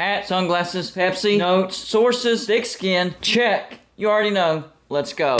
Hat, sunglasses, Pepsi, notes, sources, thick skin, check. You already know. Let's go.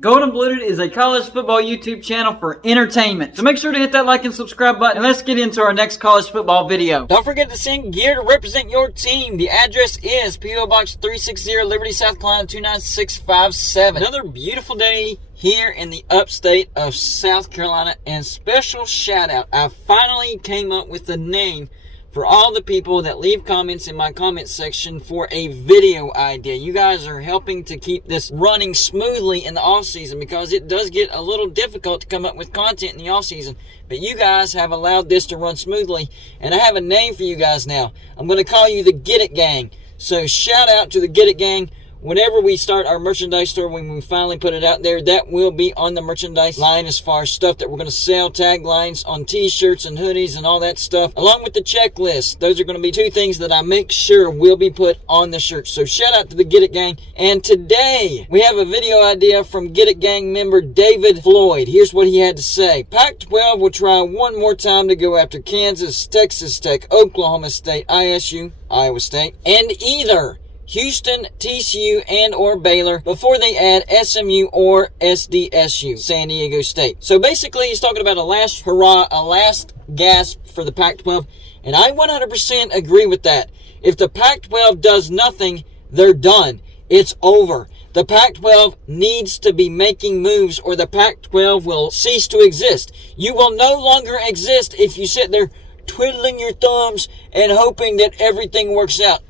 Golden Blooded is a college football YouTube channel for entertainment. So make sure to hit that like and subscribe button, and let's get into our next college football video. Don't forget to send gear to represent your team. The address is P.O. Box 360, Liberty, South Carolina 29657. Another beautiful day here in the upstate of South Carolina, and special shout out. I finally came up with a name for all the people that leave comments in my comment section for a video idea. You guys are helping to keep this running smoothly in the off season, because it does get a little difficult to come up with content in the off season. But you guys have allowed this to run smoothly, and I have a name for you guys now. I'm going to call you the Get It Gang. So shout out to the Get It Gang. Whenever we start our merchandise store, when we finally put it out there, that will be on the merchandise line as far as stuff that we're going to sell, taglines on t-shirts and hoodies and all that stuff, along with the checklist. Those are going to be two things that I make sure will be put on the shirt. So shout out to the Get It Gang. And today, we have a video idea from Get It Gang member David Floyd. Here's what he had to say. Pac-12 will try one more time to go after Kansas, Texas Tech, Oklahoma State, ISU, Iowa State, and either Houston, TCU, and or Baylor before they add SMU or SDSU, San Diego State. So basically, he's talking about a last hurrah, a last gasp for the Pac-12, and I 100% agree with that. If the Pac-12 does nothing, they're done. It's over. The Pac-12 needs to be making moves, or the Pac-12 will cease to exist. You will no longer exist if you sit there twiddling your thumbs and hoping that everything works out.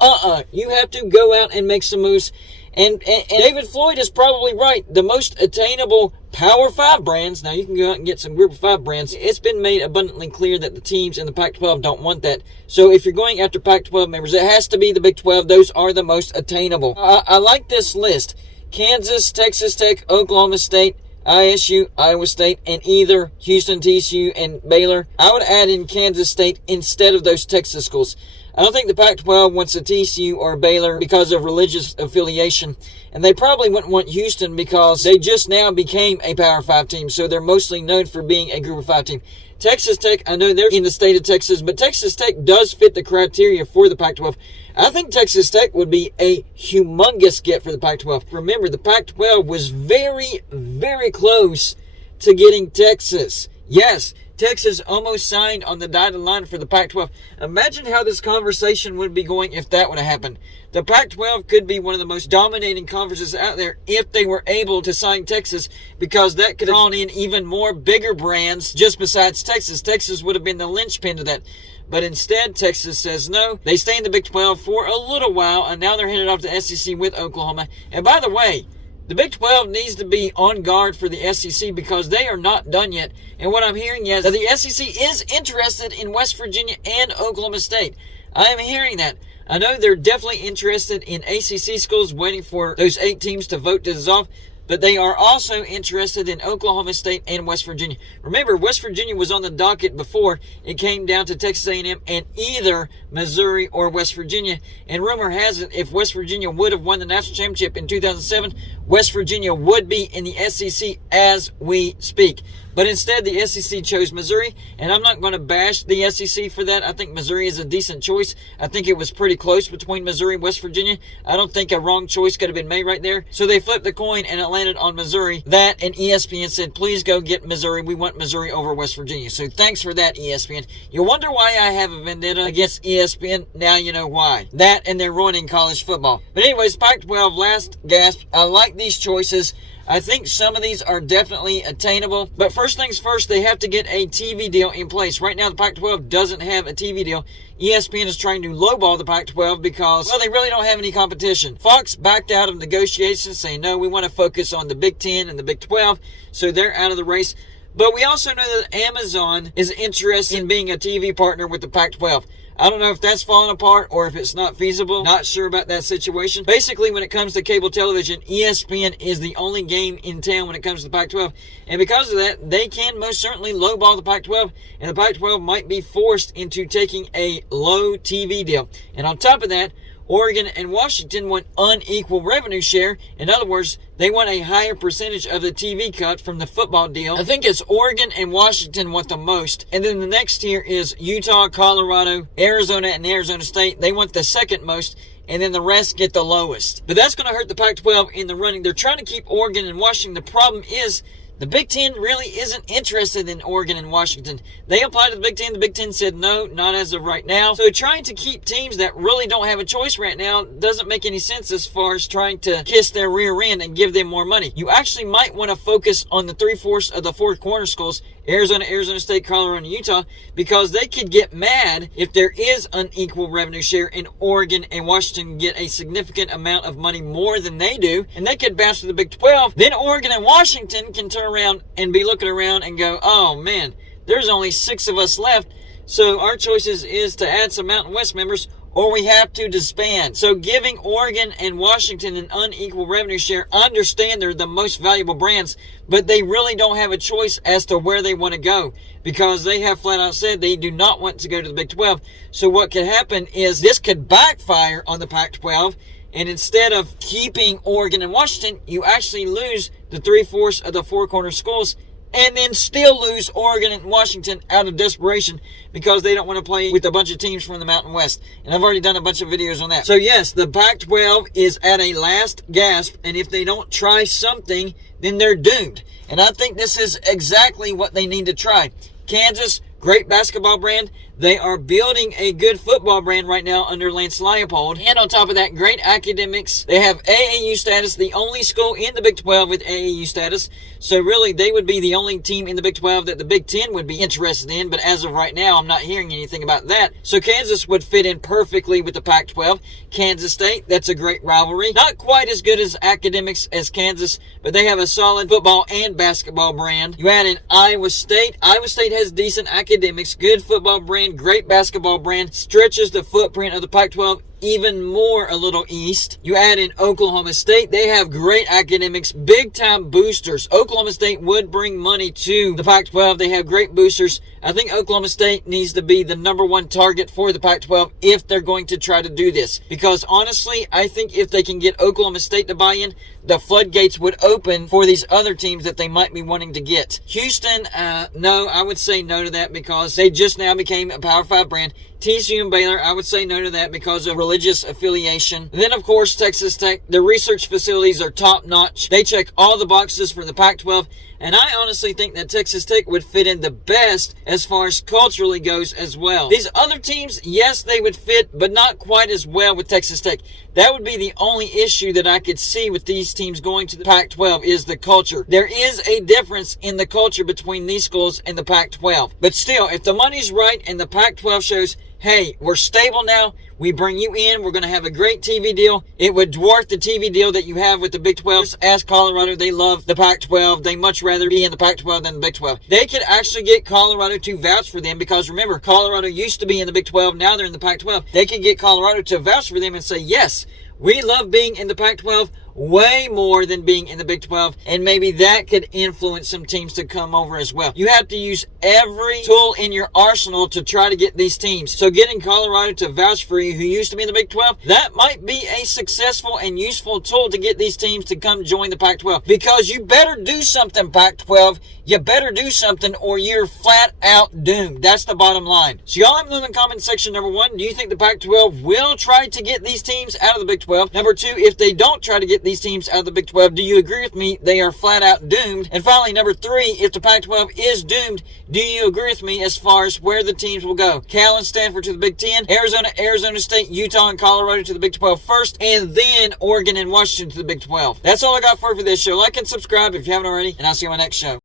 You have to go out and make some moves. And David Floyd is probably right. The most attainable Power 5 brands, now you can go out and get some Group of 5 brands. It's been made abundantly clear that the teams in the Pac-12 don't want that. So if you're going after Pac-12 members, it has to be the Big 12. Those are the most attainable. I like this list. Kansas, Texas Tech, Oklahoma State, ISU, Iowa State, and either Houston, TCU, and Baylor. I would add in Kansas State instead of those Texas schools. I don't think the Pac-12 wants a TCU or a Baylor because of religious affiliation. And they probably wouldn't want Houston because they just now became a Power 5 team. So they're mostly known for being a Group of 5 team. Texas Tech, I know they're in the state of Texas, but Texas Tech does fit the criteria for the Pac-12. I think Texas Tech would be a humongous get for the Pac-12. Remember, the Pac-12 was very, very close to getting Texas. Yes, Texas almost signed on the dotted line for the Pac-12. Imagine how this conversation would be going if that would have happened. The Pac-12 could be one of the most dominating conferences out there if they were able to sign Texas, because that could have drawn in even more bigger brands just besides Texas. Texas would have been the linchpin to that. But instead, Texas says no. They stay in the Big 12 for a little while, and now they're headed off to SEC with Oklahoma. And by the way, the Big 12 needs to be on guard for the SEC because they are not done yet. And what I'm hearing is that the SEC is interested in West Virginia and Oklahoma State. I am hearing that. I know they're definitely interested in ACC schools, waiting for those 8 teams to vote to dissolve. But they are also interested in Oklahoma State and West Virginia. Remember, West Virginia was on the docket before it came down to Texas A&M and either Missouri or West Virginia. And rumor has it, if West Virginia would have won the national championship in 2007, West Virginia would be in the SEC as we speak. But instead, the SEC chose Missouri, and I'm not going to bash the SEC for that. I think Missouri is a decent choice. I think it was pretty close between Missouri and West Virginia. I don't think a wrong choice could have been made right there. So they flipped the coin, and it landed on Missouri. That, and ESPN said, please go get Missouri. We want Missouri over West Virginia. So thanks for that, ESPN. You wonder why I have a vendetta against ESPN? Now you know why. That, and they're ruining college football. But anyways, Pac-12, last gasp. I like these choices. I think some of these are definitely attainable. But first things first, they have to get a TV deal in place. Right now, the Pac-12 doesn't have a TV deal. ESPN is trying to lowball the Pac-12 because, well, they really don't have any competition. Fox backed out of negotiations saying, no, we want to focus on the Big X and the Big 12. So they're out of the race. But we also know that Amazon is interested in being a TV partner with the Pac-12. I don't know if that's falling apart or if it's not feasible. Not sure about that situation. Basically, when it comes to cable television, ESPN is the only game in town when it comes to the Pac-12. And because of that, they can most certainly lowball the Pac-12. And the Pac-12 might be forced into taking a low TV deal. And on top of that, Oregon and Washington want unequal revenue share. In other words, they want a higher percentage of the TV cut from the football deal. I think it's Oregon and Washington want the most. And then the next tier is Utah, Colorado, Arizona, and Arizona State. They want the second most. And then the rest get the lowest. But that's going to hurt the Pac-12 in the running. They're trying to keep Oregon and Washington. The problem is the Big Ten really isn't interested in Oregon and Washington. They applied to the Big Ten. The Big Ten said no, not as of right now. So trying to keep teams that really don't have a choice right now doesn't make any sense as far as trying to kiss their rear end and give them more money. You actually might want to focus on the 3/4 of the four corner schools, Arizona, Arizona State, Colorado, and Utah, because they could get mad if there is unequal revenue share and Oregon and Washington get a significant amount of money more than they do, and they could bounce to the Big 12. Then Oregon and Washington can turn around and be looking around and go, oh man, there's only 6 of us left, so our choices is to add some Mountain West members or we have to disband. So giving Oregon and Washington an unequal revenue share, I understand they're the most valuable brands, but they really don't have a choice as to where they want to go, because they have flat out said they do not want to go to the Big 12. So what could happen is this could backfire on the Pac-12, and instead of keeping Oregon and Washington, you actually lose the 3/4 of the four corner schools, and then still lose Oregon and Washington out of desperation because they don't want to play with a bunch of teams from the Mountain West. And I've already done a bunch of videos on that. So yes, the Pac-12 is at a last gasp, and if they don't try something, then they're doomed. And I think this is exactly what they need to try. Kansas, great basketball brand. They are building a good football brand right now under Lance Leipold. And on top of that, great academics. They have AAU status, the only school in the Big 12 with AAU status. So really, they would be the only team in the Big 12 that the Big 10 would be interested in. But as of right now, I'm not hearing anything about that. So Kansas would fit in perfectly with the Pac-12. Kansas State, that's a great rivalry. Not quite as good as academics as Kansas, but they have a solid football and basketball brand. You add in Iowa State. Iowa State has decent academics, good football brand, great basketball brand, stretches the footprint of the Pac-12 even more a little east. You add in Oklahoma State. They have great academics, big time boosters. Oklahoma State would bring money to the Pac-12. They have great boosters. I think Oklahoma State needs to be the #1 target for the Pac-12 if they're going to try to do this. Because honestly, I think if they can get Oklahoma State to buy in, the floodgates would open for these other teams that they might be wanting to get. Houston, no, I would say no to that because they just now became a Power 5 brand. TCU and Baylor, I would say no to that because of religious affiliation. And then, of course, Texas Tech. The research facilities are top-notch. They check all the boxes for the Pac-12. And I honestly think that Texas Tech would fit in the best as far as culturally goes as well. These other teams, yes, they would fit, but not quite as well with Texas Tech. That would be the only issue that I could see with these teams going to the Pac-12 is the culture. There is a difference in the culture between these schools and the Pac-12. But still, if the money's right and the Pac-12 shows, hey, we're stable now, we bring you in, we're going to have a great TV deal, it would dwarf the TV deal that you have with the Big 12. Just ask Colorado, they love the Pac-12. They much rather be in the Pac-12 than the Big 12. They could actually get Colorado to vouch for them because remember, Colorado used to be in the Big 12, now they're in the Pac-12. They could get Colorado to vouch for them and say, yes, we love being in the Pac-12 way more than being in the Big 12, and maybe that could influence some teams to come over as well. You have to use every tool in your arsenal to try to get these teams. So getting Colorado to vouch for you, who used to be in the Big 12, that might be a successful and useful tool to get these teams to come join the Pac-12. Because you better do something, Pac-12. You better do something or you're flat out doomed. That's the bottom line. So y'all let me know in the comment section, #1, do you think the Pac-12 will try to get these teams out of the Big 12? #2, if they don't try to get these teams out of the Big 12, do you agree with me they are flat out doomed? And finally, #3, if the Pac-12 is doomed, do you agree with me as far as where the teams will go? Cal and Stanford to the Big 10, Arizona, Arizona State, Utah, and Colorado to the Big 12 first, and then Oregon and Washington to the Big 12. That's all I got for this show. Like and subscribe if you haven't already, and I'll see you on my next show.